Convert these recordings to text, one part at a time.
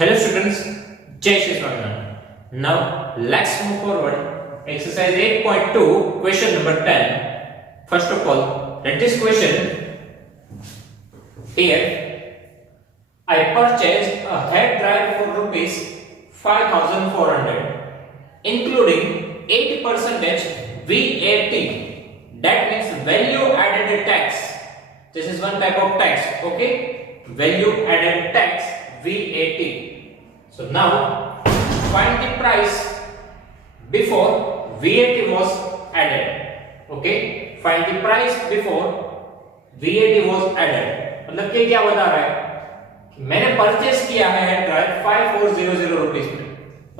Hello students, Jai Shri Swaminarayan. Now let's move forward. Exercise 8.2, question number 10. First of all, read this question. Here, I purchased a hair dryer for rupees 5,400, including 8% VAT. That means value added tax. This is one type of tax, okay? Value added tax, VAT. So now find the price before VAT was added, okay? Find the price before VAT was added. मतलब ये क्या बता रहा है कि मैंने purchase किया है हेयर ड्रायर 5400 रुपीस में,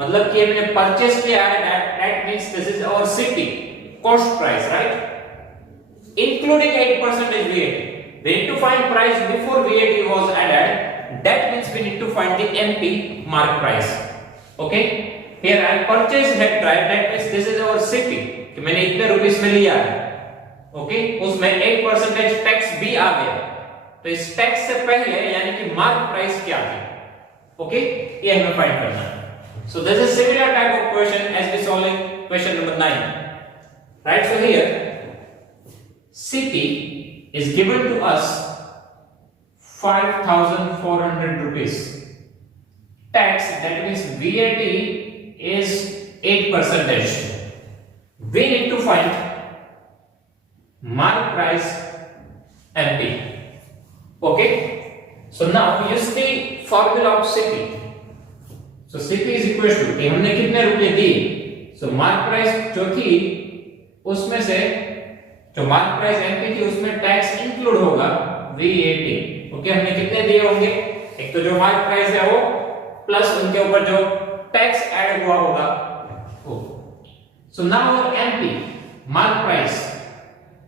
मतलब कि मैंने परचेस किया है, that means this is our CP, cost price, right? Including 8% VAT. We need to find price before VAT was added. That means we need to find the MP mark price. Okay? Here I purchased head dryer. That means this is our CP. कि मैंने इतने rupees में लिया है. Okay? उसमें 8% tax भी आ गया. तो इस टैक्स से पहले यानी कि मार्क प्राइस क्या है? Okay? ये हमें फाइंड करना है. So this is similar type of question as we solving question number 9. Right? So here CP is given to us 5,400 rupees. Tax, that means VAT is 8%. We need to find mark price MP. Okay? So now use the formula of CP. So CP is equal to कि हमने कितने रुपए दिए. So mark price जो थी उसमें से जो मार्क प्राइस एमपी थी उसमें टैक्स इंक्लूड होगा VAT. ओके, हमने कितने दिए होंगे? एक तो जो मार्क प्राइस है वो प्लस उनके ऊपर जो टैक्स ऐड हुआ होगा वो. So now MP mark price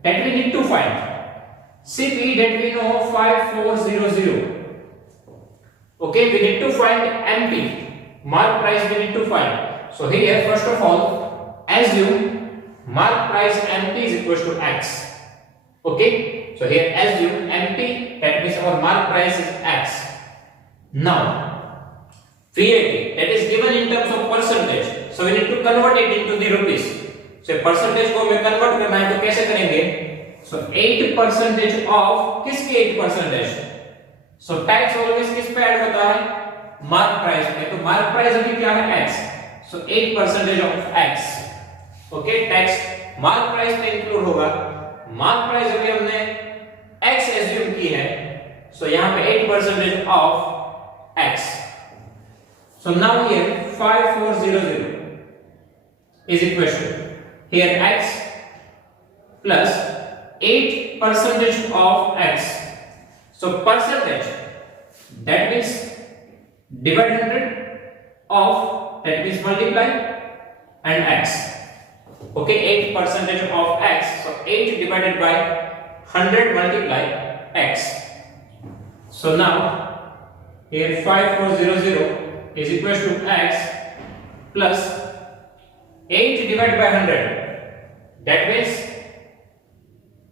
that we need to find. CP that we know 5400. Okay, we need to find MP mark price we need to find. So here first of all assume mark price MP is equal to X. Okay, so here assume MP, that means our mark price is X. Now VAT that is given in terms of percentage, so we need to convert it into the rupees. So percentage को हमें convert करना है तो कैसे करेंगे? So 8% of किसके 8%? So tax always किस पे ऐड होता है? mark price पे. तो mark price अभी क्या है? X. So 8% of X. Okay, tax mark price में इंक्लूड होगा. मार्क प्राइस अभी हमने x एज्यूम की है, सो यहां पे 8% of x. So now here 5400 is equal to here x plus 8% of x. So percentage that means divide 100 of that means multiply and x. Okay, 8% of x, so 8 divided by 100 multiply x. So now here 5400 is equal to x plus 8 divided by 100. That means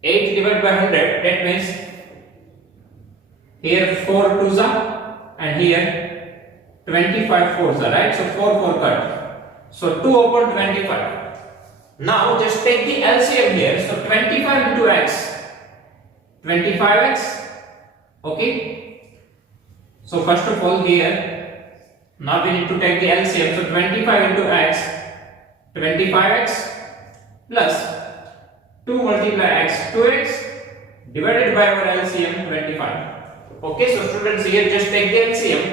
8 divided by 100. That means here 4 twos are and here 25 fours are, right? So 4 cut. So 2 upon 25. Now just take the LCM here. So 25 into x, 25x. Okay. So first of all here, now we need to take the LCM. So 25 into x, 25x plus 2 multiply x, 2x divided by our LCM 25. Okay. So students here just take the LCM.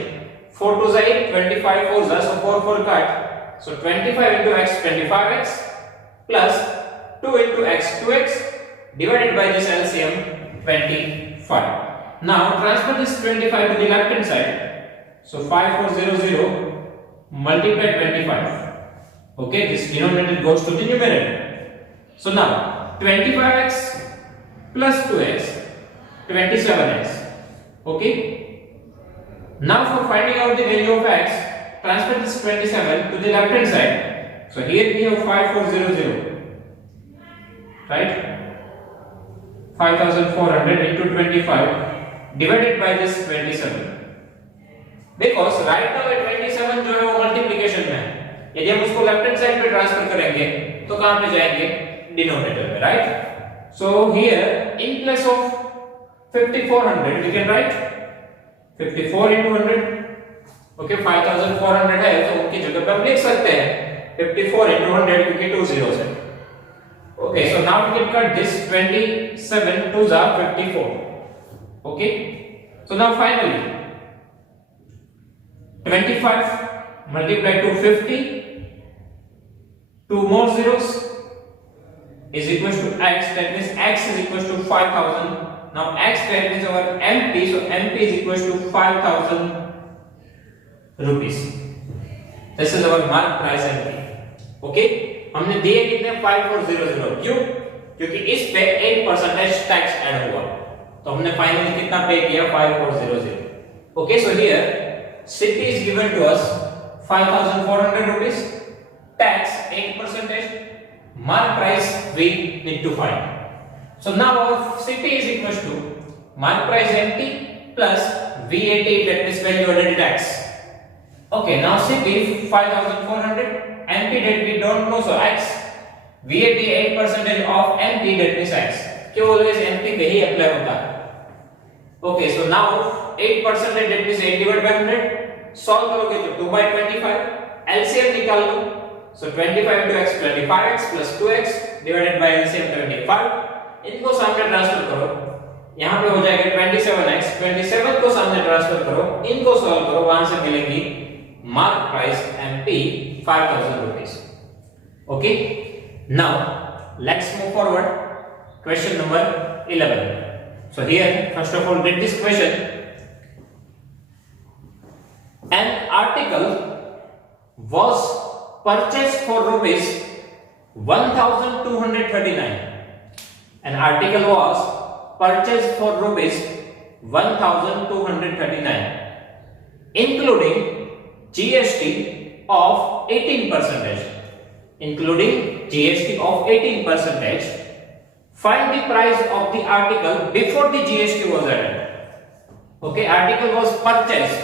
4 2s are 8, 25 4s are, so 4 cut. So 25 into x, 25x. Plus 2 into x, 2x divided by this LCM 25. Now transfer this 25 to the left hand side. So 5400 multiply 25. Okay, this denominator goes to the numerator. So now 25x plus 2x, 27x. Okay. Now for finding out the value of x, transfer this 27 to the left hand side. So here we have 5400, right? 5400 into 25 divided by this 27. Because right now 27 जो है वो multiplication में है, यदि हम उसको left hand side पे transfer करेंगे तो कहां पे जाएंगे, डिनोमिनेटर में, right. So here in place of 5400 we can write 54 into 100, okay 5400 है तो उनकी जगह पे हम लिख सकते हैं 54 into 100 क्योंकि 2 zeros है। Okay, so now we can cut this 27 2s are 54. Okay, so now finally 25 multiplied to 50, 2 more zeros is equals to x, that means x is equals to 5000. Now x, that means our MP, so MP is equals to 5000 rupees. This is our mark price MP. Okay, हमने दिए कितने 5400, क्यों, क्योंकि इस पे 8% tax add हुआ तो हमने फाइनली कितना पे किया 5400. Okay, so here city is given to us 5400 rupees, tax 8%, mark price we need to find. So now our city is equals to mark price MT plus VAT, that is value added tax. Okay, now city 5400, MP that we don't know, so x, VAT 8% of MP, that means x, क्यों always MP पे ही apply होता है. Okay, so now 8% that means 8 divided by 100, solve करोगे तो 2 by 25, LCM निकाल लो, so 25 into x 25x plus 2x divided by LCM 25, इनको सामने transfer करो, यहाँ पे हो जाएगा 27x, 27 को सामने ट्रांसफर करो, इनको सॉल्व करो, वहां से मिलेगी mark price MP 5000 rupees. Okay, now let's move forward. Question number 11. So here first of all read this question. An article was purchased for rupees 1239. An article was purchased for rupees 1239 including GST of 18%, including GST of 18%. Find the price of the article before the GST was added. Okay, article was purchased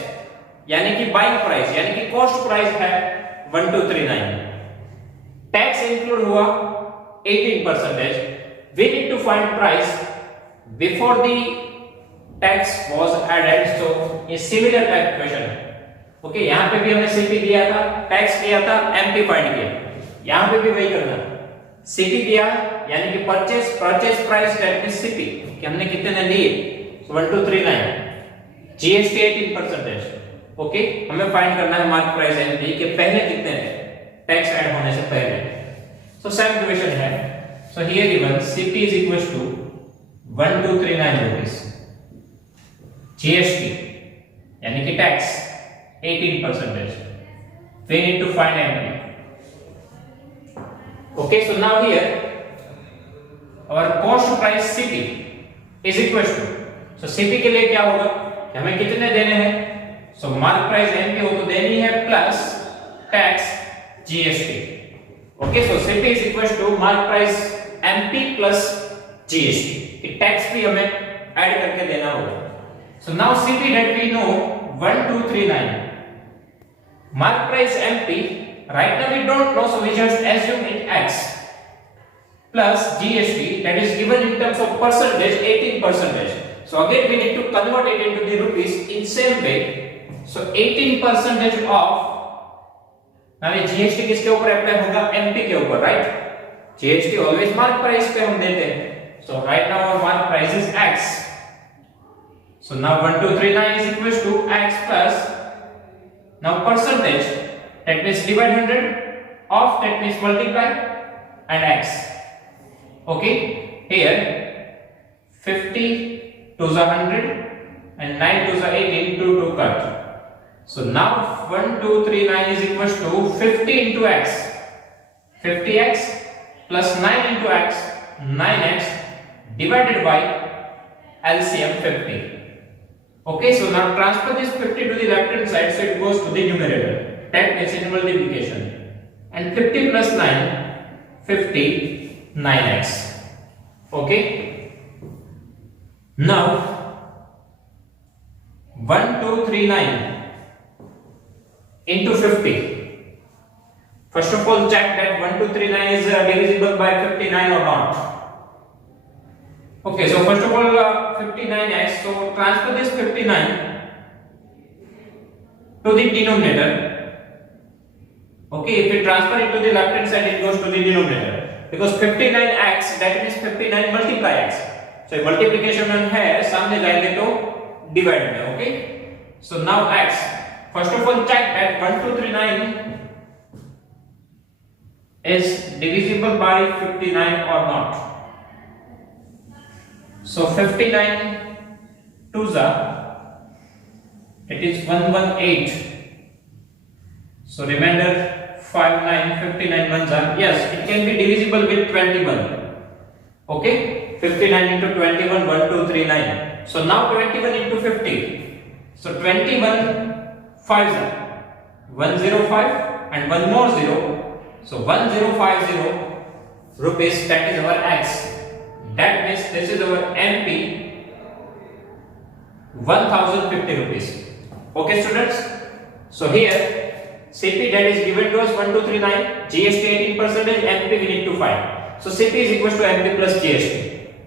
यानी कि buying price यानी कि cost price है 1239, tax include हुआ 18%. We need to find price before the tax was added. So ये similar type question है. Okay, यहाँ पे भी हमने सीटी दिया था, टैक्स दिया था, एमपी फाइंड किया, यहाँ पे भी वही करना. सीटी दिया यानी कि परचेस प्राइस दैट मींस सीटी कि हमने कितने लिए 1239, जीएसटी 18%. ओके, हमें फाइंड करना है मार्क प्राइस एमपी के पहले कितने थे टैक्स ऐड होने से पहले. सो सेम क्वेश्चन है. So here given CT is equals to 1239 rupees, GST यानी कि tax 18%. We need to find MP. Okay, so now here our cost price CP is equal to, so CP के लिए क्या होगा कि हमें कितने देने हैं, so मार्क प्राइस MP हो तो देनी है plus tax GST. Okay, so CP is equal to mark price MP plus GST, tax भी हमें ऐड करके देना होगा. So now CP that we know 1239, mark price MP right now we don't know, so we just assume it x plus GST that is given in terms of percentage 18%. So again we need to convert it into the rupees in same way. So 18% of, now ये GST किसके ऊपर apply होगा, MP के ऊपर, right. GST always mark price पे हम देते हैं. So right now our mark price is x. So now 1239 is equals to x plus, now percentage that means divide 100 of that means multiply and x. Okay, here 50 to the 100 and 9 to the 18 to cut. So now 1239 is equals to 50 into x, 50x plus 9 into x, 9x divided by LCM 50. Okay, so now transfer this 50 to the left hand side, so it goes to the numerator. That means in multiplication. And 50 plus 9, 59x. Okay. Now 1239 into 50. First of all, check that 1239 is divisible by 59 or not. Okay, so first of all, 59x. So transfer this 59 to the denominator. Okay, if we transfer it to the left hand side, it goes to the denominator because 59x, that means 59 multiply x. So multiplication है सामने जाएंगे तो divide में. Okay, so now x. First of all, check that 1239 is divisible by 59 or not. So 59 twos are, it is 118. So remainder 59 ones are, yes, it can be divisible with 21. Okay, 59 into 21, 1239. So now 21 into 50. So 21 5s are 105 and one more 0. So 1050 rupees, that is our x. That means this is our MP 1050 rupees. Okay students, so here CP that is given to us 1239, GST 18%, MP we need to find. So CP is equal to MP plus GST.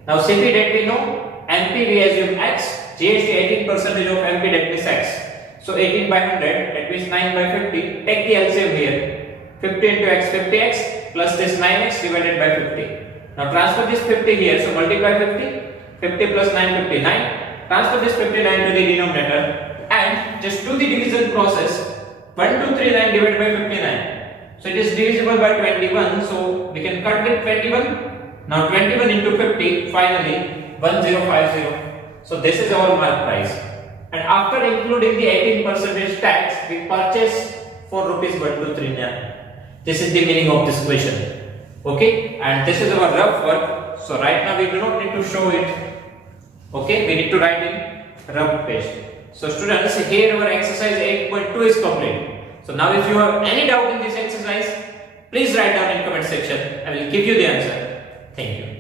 Now CP that we know, MP we assume x, GST 18% of MP that means x. So 18 by 100, that means 9 by 50. Take the LCM here. 50 into x, 50x plus this 9x divided by 50. Now transfer this 50 here, so multiply 50. 50 plus 9, 59. Transfer this 59 to the denominator and just do the division process. 1239 divided by 59. So it is divisible by 21, so we can cut with 21. Now 21 into 50, finally 1050. So this is our mark price. And after including the 18% tax, we purchase for rupees 1239. This is the meaning of this question. Okay, and this is our rough work. So right now we do not need to show it. Okay, we need to write in rough page. So students, here our exercise 8.2 is complete. So now if you have any doubt in this exercise, please write down in comment section. I will give you the answer. Thank you.